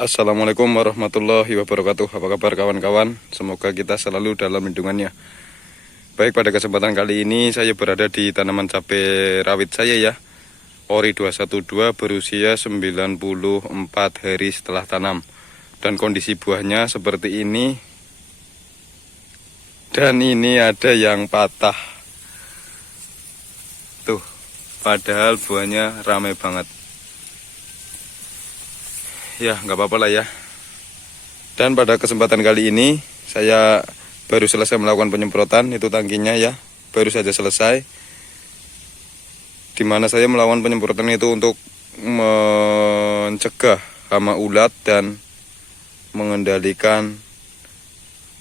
Assalamualaikum warahmatullahi wabarakatuh. Apa kabar kawan-kawan? Semoga kita selalu dalam lindungannya. Baik, pada kesempatan kali ini saya berada di tanaman cabai rawit saya ya, Ori 212, berusia 94 hari setelah tanam. Dan kondisi buahnya seperti ini. Dan ini ada yang patah. Tuh, padahal buahnya ramai banget. Ya, nggak apa-apa lah ya. Dan pada kesempatan kali ini saya baru selesai melakukan penyemprotan. Itu tangkinya ya, baru saja selesai. Dimana saya melakukan penyemprotan itu untuk mencegah hama ulat dan mengendalikan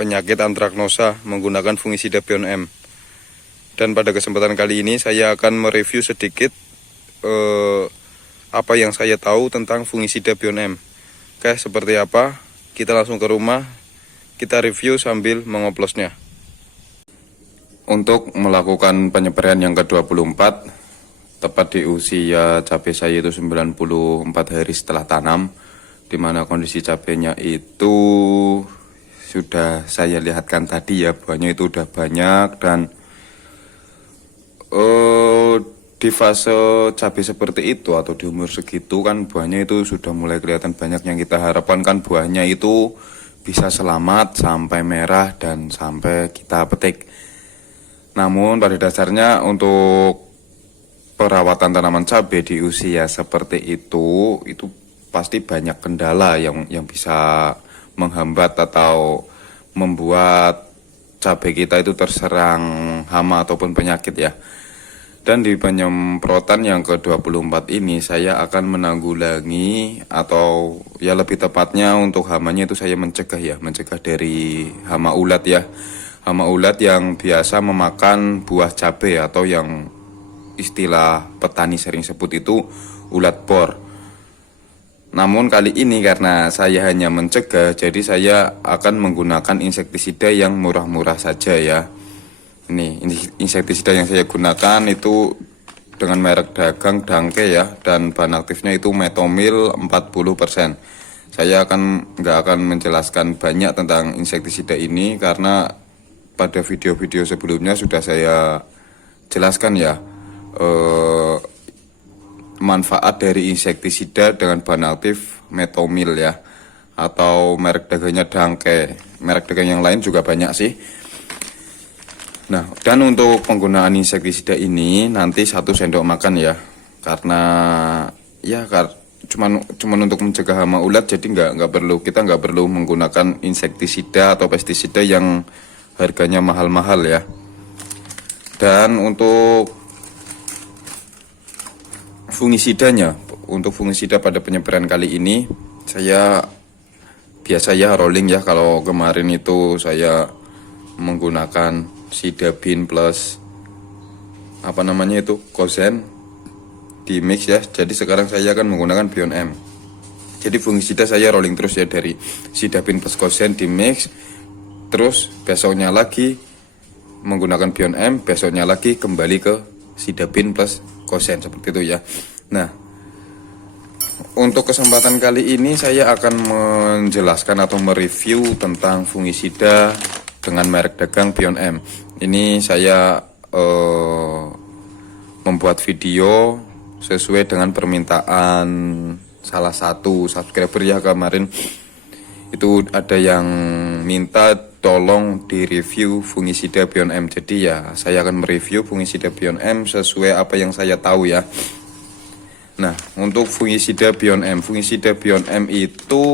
penyakit antraknosa menggunakan fungisida Bion M. Dan pada kesempatan kali ini saya akan mereview sedikit apa yang saya tahu tentang fungisida Bion M. Oke, seperti apa? Kita langsung ke rumah, kita review sambil mengoplosnya. Untuk melakukan penyebaran yang ke-24, tepat di usia cabai saya itu 94 hari setelah tanam, dimana kondisi cabainya itu sudah saya lihatkan tadi ya, buahnya itu udah banyak. Dan di fase cabai seperti itu atau di umur segitu kan buahnya itu sudah mulai kelihatan banyak. Yang kita harapkan kan buahnya itu bisa selamat sampai merah dan sampai kita petik. Namun pada dasarnya untuk perawatan tanaman cabai di usia seperti itu pasti banyak kendala yang bisa menghambat atau membuat cabai kita itu terserang hama ataupun penyakit ya. Dan di penyemprotan yang ke-24 ini saya akan menanggulangi, atau ya lebih tepatnya untuk hamanya itu saya mencegah dari hama ulat ya. Hama ulat yang biasa memakan buah cabai atau yang istilah petani sering sebut itu ulat bor. Namun kali ini karena saya hanya mencegah, jadi saya akan menggunakan insektisida yang murah-murah saja ya. Ini insektisida yang saya gunakan itu dengan merek dagang Dangke ya, dan bahan aktifnya itu metomil 40%. Saya nggak akan menjelaskan banyak tentang insektisida ini karena pada video-video sebelumnya sudah saya jelaskan ya manfaat dari insektisida dengan bahan aktif metomil ya, atau merek dagangnya Dangke. Merek dagang yang lain juga banyak sih. Nah, dan untuk penggunaan insektisida ini nanti 1 sendok makan ya, karena ya cuman untuk mencegah hama ulat, jadi kita nggak perlu menggunakan insektisida atau pestisida yang harganya mahal-mahal ya. Dan untuk fungisidanya, untuk fungisida pada penyebaran kali ini saya biasa ya rolling ya. Kalau kemarin itu saya menggunakan Sidabin plus Kozen di mix ya. Jadi sekarang saya akan menggunakan Bion M. Jadi fungisida saya rolling terus ya, dari Sidabin plus Kozen di mix, terus besoknya lagi menggunakan Bion M, besoknya lagi kembali ke Sidabin plus Kozen, seperti itu ya. Nah, untuk kesempatan kali ini saya akan menjelaskan atau mereview tentang fungisida dengan merek dagang Bion M. Ini saya membuat video sesuai dengan permintaan salah satu subscriber ya. Kemarin itu ada yang minta tolong direview fungisida Bion M. Jadi ya saya akan mereview fungisida Bion M sesuai apa yang saya tahu ya. Nah, untuk fungisida Bion M itu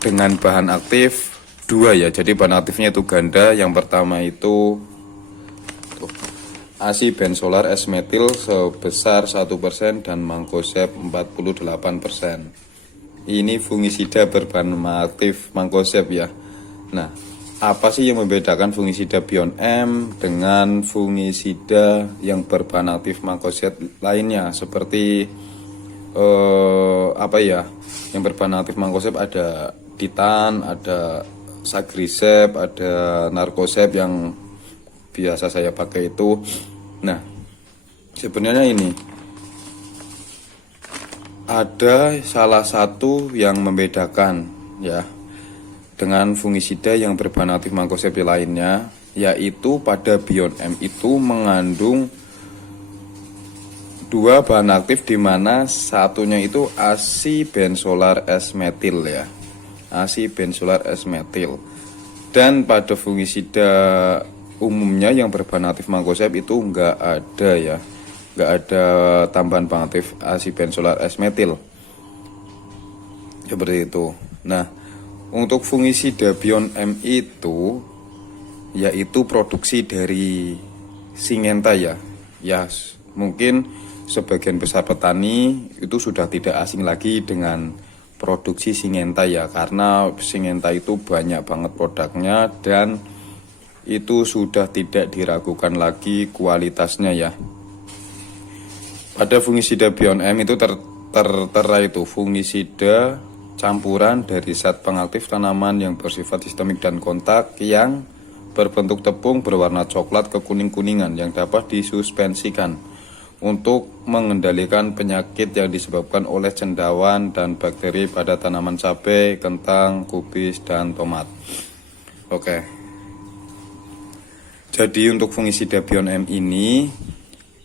dengan bahan aktif 2 ya. Jadi bahan aktifnya itu ganda. Yang pertama itu ASI benzolar S-metil sebesar 1% dan Mancozeb 48%. Ini fungisida berbahan aktif Mancozeb ya. Nah, apa sih yang membedakan fungisida Bion M dengan fungisida yang berbahan aktif Mancozeb lainnya? Seperti yang berbahan aktif Mancozeb ada Titan, ada Sagrisep, ada Narkosep yang biasa saya pakai itu. Nah, sebenarnya ini ada salah satu yang membedakan ya dengan fungisida yang berbahan aktif Mancozeb lainnya, yaitu pada Beyond M itu mengandung dua bahan aktif, di mana satunya itu asibenzolar S-metil ya, asibenzolar S-metil. Dan pada fungisida umumnya yang berbahan aktif Mancozeb itu enggak ada ya, enggak ada tambahan bahan aktif asibenzolar S-metil seperti itu. Nah, untuk fungisida Beyond M itu yaitu produksi dari Syngenta ya. Ya, mungkin sebagian besar petani itu sudah tidak asing lagi dengan produksi Syngenta ya, karena Syngenta itu banyak banget produknya dan itu sudah tidak diragukan lagi kualitasnya ya. Pada fungisida Beyond M itu tertera itu fungisida campuran dari zat pengaktif tanaman yang bersifat sistemik dan kontak yang berbentuk tepung berwarna coklat kekuning-kuningan yang dapat disuspensikan untuk mengendalikan penyakit yang disebabkan oleh cendawan dan bakteri pada tanaman cabai, kentang, kubis, dan tomat. Oke. Jadi untuk fungisida Beyond M ini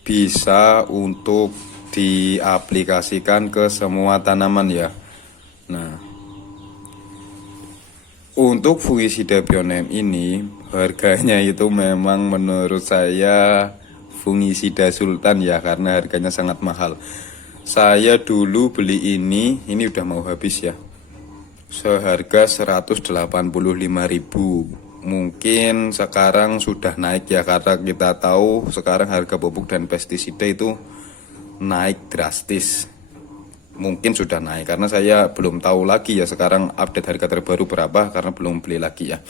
bisa untuk diaplikasikan ke semua tanaman ya. Nah, untuk fungisida Beyond M ini harganya itu memang menurut saya fungisida sultan ya, karena harganya sangat mahal. Saya dulu beli ini udah mau habis ya, seharga 185.000. Mungkin sekarang sudah naik ya, karena kita tahu sekarang harga pupuk dan pestisida itu naik drastis. Mungkin sudah naik, karena saya belum tahu lagi ya sekarang update harga terbaru berapa, karena belum beli lagi ya.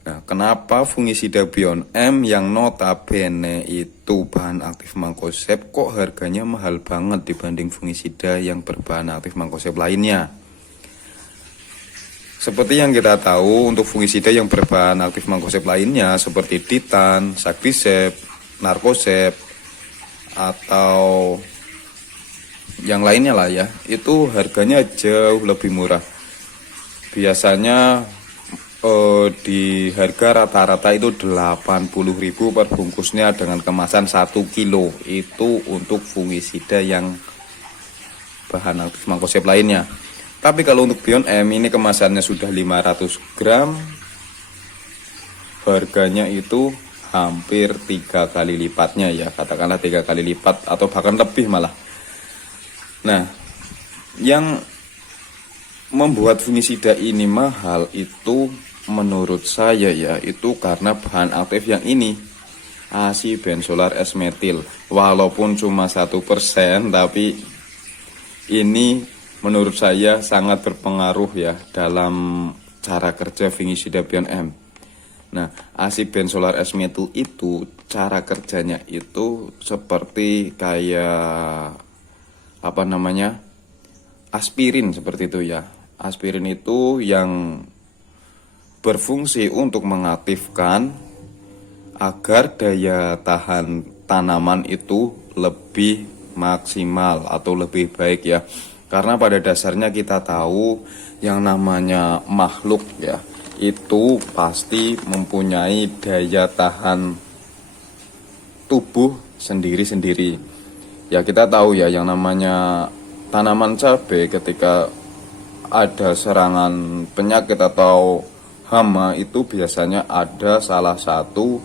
Nah, kenapa fungisida Beyond M yang notabene itu bahan aktif Mancozeb kok harganya mahal banget dibanding fungisida yang berbahan aktif Mancozeb lainnya? Seperti yang kita tahu, untuk fungisida yang berbahan aktif Mancozeb lainnya seperti Titan, Saktiseb, Narkoseb, atau yang lainnya lah ya, itu harganya jauh lebih murah. Biasanya di harga rata-rata itu 80.000 per bungkusnya dengan kemasan 1 kilo. Itu untuk fungisida yang bahan aktif Mancozeb lainnya. Tapi kalau untuk Beyond M ini kemasannya sudah 500 gram, harganya itu hampir 3 kali lipatnya ya, katakanlah 3 kali lipat atau bahkan lebih malah. Nah, yang membuat fungisida ini mahal itu menurut saya ya, itu karena bahan aktif yang ini, asibenzolar S-metil. Walaupun cuma 1%, tapi ini menurut saya sangat berpengaruh ya dalam cara kerja fungisida Beyond M. Nah, asibenzolar S-metil itu cara kerjanya itu seperti kayak aspirin seperti itu ya. Aspirin itu yang berfungsi untuk mengaktifkan agar daya tahan tanaman itu lebih maksimal atau lebih baik ya. Karena pada dasarnya kita tahu yang namanya makhluk ya, itu pasti mempunyai daya tahan tubuh sendiri-sendiri. Ya, kita tahu ya yang namanya tanaman cabai, ketika ada serangan penyakit atau hama itu biasanya ada salah satu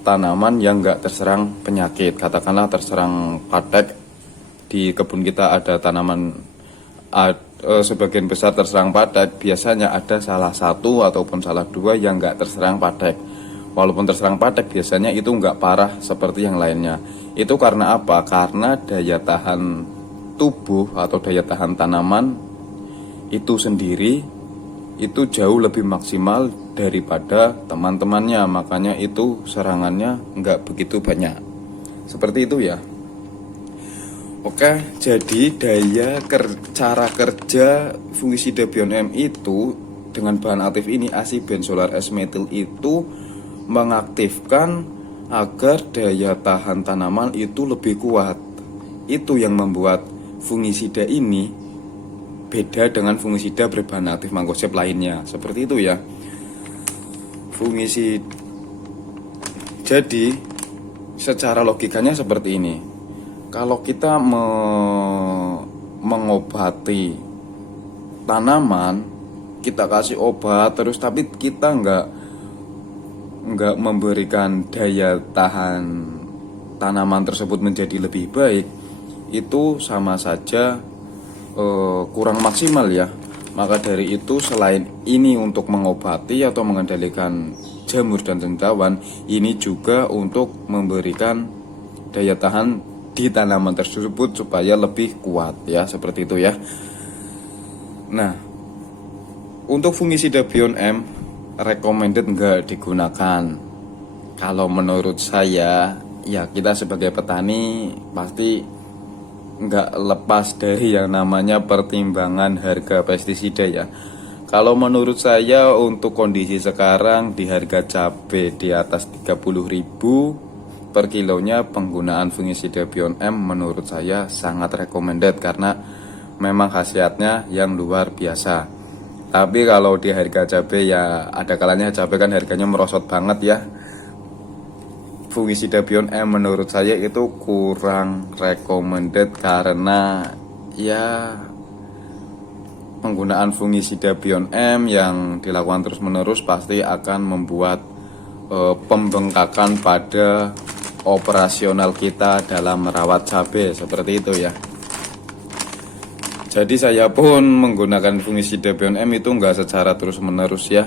tanaman yang enggak terserang penyakit. Katakanlah terserang patek, di kebun kita ada tanaman sebagian besar terserang patek, biasanya ada salah satu ataupun salah dua yang enggak terserang patek. Walaupun terserang patek biasanya itu enggak parah seperti yang lainnya. Itu karena apa? Karena daya tahan tubuh atau daya tahan tanaman itu sendiri itu jauh lebih maksimal daripada teman-temannya, makanya itu serangannya nggak begitu banyak. Seperti itu ya. Oke, jadi cara kerja fungisida Beyond M itu dengan bahan aktif ini, asibenzolar S-metil, itu mengaktifkan agar daya tahan tanaman itu lebih kuat. Itu yang membuat fungisida ini beda dengan fungisida berbahan aktif mangkosep lainnya. Seperti itu ya. Fungisida. Jadi secara logikanya seperti ini. Kalau kita mengobati tanaman, kita kasih obat terus tapi kita nggak memberikan daya tahan tanaman tersebut menjadi lebih baik, itu sama saja kurang maksimal ya. Maka dari itu selain ini untuk mengobati atau mengendalikan jamur dan cendawan, ini juga untuk memberikan daya tahan di tanaman tersebut supaya lebih kuat ya, seperti itu ya. Nah, untuk fungisida Beyond M recommended nggak digunakan. Kalau menurut saya ya, kita sebagai petani pasti nggak lepas dari yang namanya pertimbangan harga pestisida ya. Kalau menurut saya untuk kondisi sekarang di harga cabai di atas 30.000 per kilonya, penggunaan fungisida Beyond M menurut saya sangat recommended karena memang khasiatnya yang luar biasa. Tapi kalau di harga cabai ya ada kalanya cabai kan harganya merosot banget ya. Fungisida Beyond M menurut saya itu kurang recommended karena ya penggunaan fungisida Beyond M yang dilakukan terus-menerus pasti akan membuat pembengkakan pada operasional kita dalam merawat cabai, seperti itu ya. Jadi saya pun menggunakan fungisida Beyond M itu nggak secara terus-menerus ya.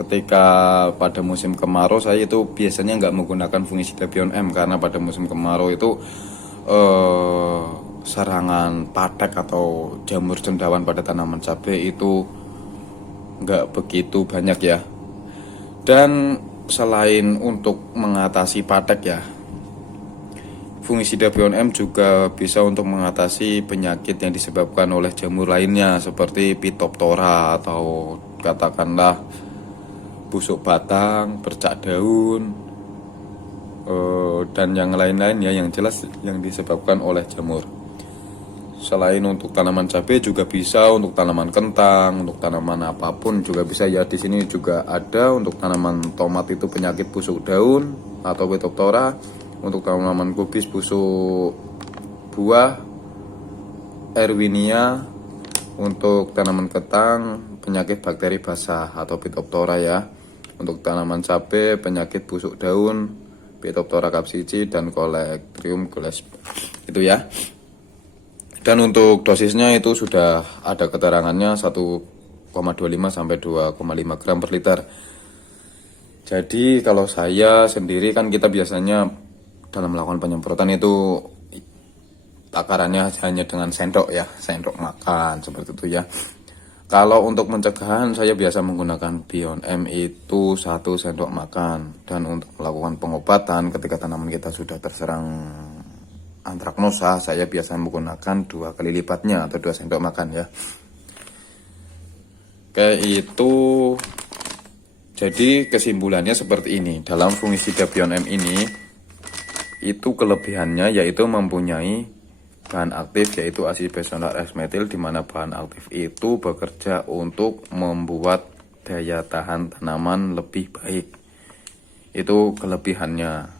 Ketika pada musim kemarau saya itu biasanya nggak menggunakan fungisida Beyond M karena pada musim kemarau itu serangan patek atau jamur cendawan pada tanaman cabai itu nggak begitu banyak ya. Dan selain untuk mengatasi patek ya, fungisida Beyond M juga bisa untuk mengatasi penyakit yang disebabkan oleh jamur lainnya seperti Phytophthora atau katakanlah busuk batang, bercak daun, dan yang lain-lain ya, yang jelas yang disebabkan oleh jamur. Selain untuk tanaman cabai juga bisa untuk tanaman kentang, untuk tanaman apapun juga bisa ya. Di sini juga ada untuk tanaman tomat itu penyakit busuk daun atau Phytophthora, untuk tanaman kubis busuk buah, Erwinia, untuk tanaman kentang penyakit bakteri basah atau Phytophthora ya. Untuk tanaman cabai penyakit busuk daun, Phytophthora capsicum dan Colectrium gillespie. Itu ya. Dan untuk dosisnya itu sudah ada keterangannya 1,25 sampai 2,5 gram per liter. Jadi kalau saya sendiri kan kita biasanya dalam melakukan penyemprotan itu takarannya hanya dengan sendok ya, sendok makan seperti itu ya. Kalau untuk pencegahan saya biasa menggunakan Beyond M itu 1 sendok makan. Dan untuk melakukan pengobatan ketika tanaman kita sudah terserang antraknosa, saya biasa menggunakan 2 kali lipatnya atau 2 sendok makan ya. Kayak itu. Jadi kesimpulannya seperti ini. Dalam fungisida Beyond M ini itu kelebihannya yaitu mempunyai bahan aktif yaitu Acibesonat S-metil, di mana bahan aktif itu bekerja untuk membuat daya tahan tanaman lebih baik. Itu kelebihannya.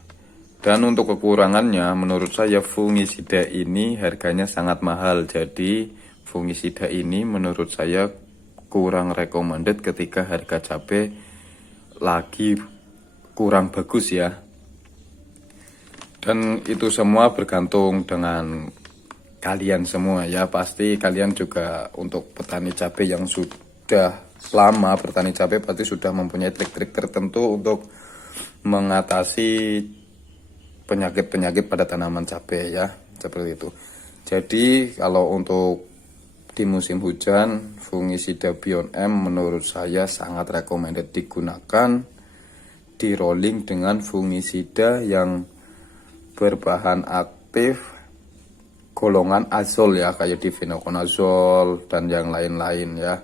Dan untuk kekurangannya menurut saya fungisida ini harganya sangat mahal. Jadi fungisida ini menurut saya kurang recommended ketika harga cabai lagi kurang bagus ya. Dan itu semua bergantung dengan kalian semua ya. Pasti kalian juga untuk petani cabai yang sudah lama bertani cabai pasti sudah mempunyai trik-trik tertentu untuk mengatasi penyakit-penyakit pada tanaman cabai ya, seperti itu. Jadi kalau untuk di musim hujan fungisida Beyond M menurut saya sangat recommended digunakan di rolling dengan fungisida yang berbahan aktif golongan azol ya, kayak difenoconazole dan yang lain-lain ya.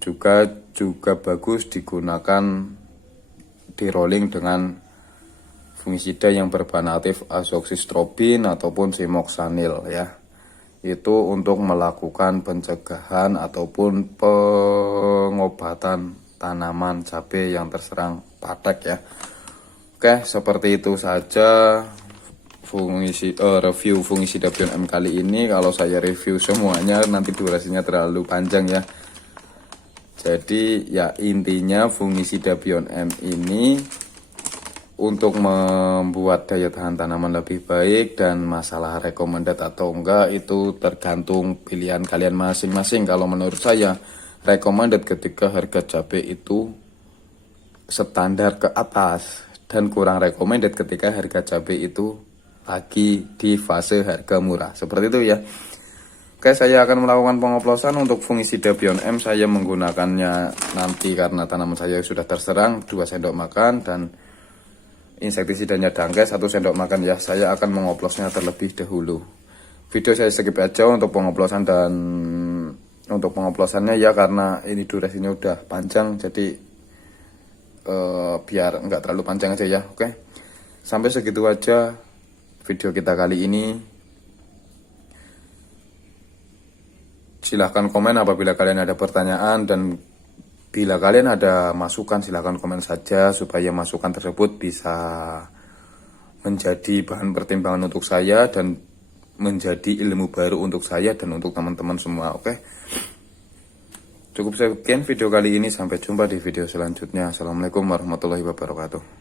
Juga bagus digunakan di rolling dengan fungisida yang berbahan aktif azoxystrobin ataupun simoxanil ya. itu untuk melakukan pencegahan ataupun pengobatan tanaman cabai yang terserang patek ya. Oke, seperti itu saja review fungisida Bion M kali ini. Kalau saya review semuanya nanti durasinya terlalu panjang ya. Jadi ya intinya fungisida Bion M ini untuk membuat daya tahan tanaman lebih baik, dan masalah recommended atau enggak itu tergantung pilihan kalian masing-masing. Kalau menurut saya recommended ketika harga cabai itu standar ke atas, dan kurang recommended ketika harga cabai itu lagi di fase harga murah. Seperti itu ya. Oke, saya akan melakukan pengoplosan untuk fungisida Bion M. Saya menggunakannya nanti karena tanaman saya sudah terserang 2 sendok makan, dan insektisidanya Dankes 1 sendok makan ya. Saya akan mengoplosnya terlebih dahulu. Video saya skip aja untuk pengoplosan, dan untuk pengoplosannya ya karena ini durasinya udah panjang, jadi biar nggak terlalu panjang aja ya. Oke, sampai segitu aja video kita kali ini. Silahkan komen apabila kalian ada pertanyaan, dan bila kalian ada masukan silahkan komen saja, supaya masukan tersebut bisa menjadi bahan pertimbangan untuk saya dan menjadi ilmu baru untuk saya dan untuk teman-teman semua. Oke, cukup sekian video kali ini, sampai jumpa di video selanjutnya. Assalamualaikum warahmatullahi wabarakatuh.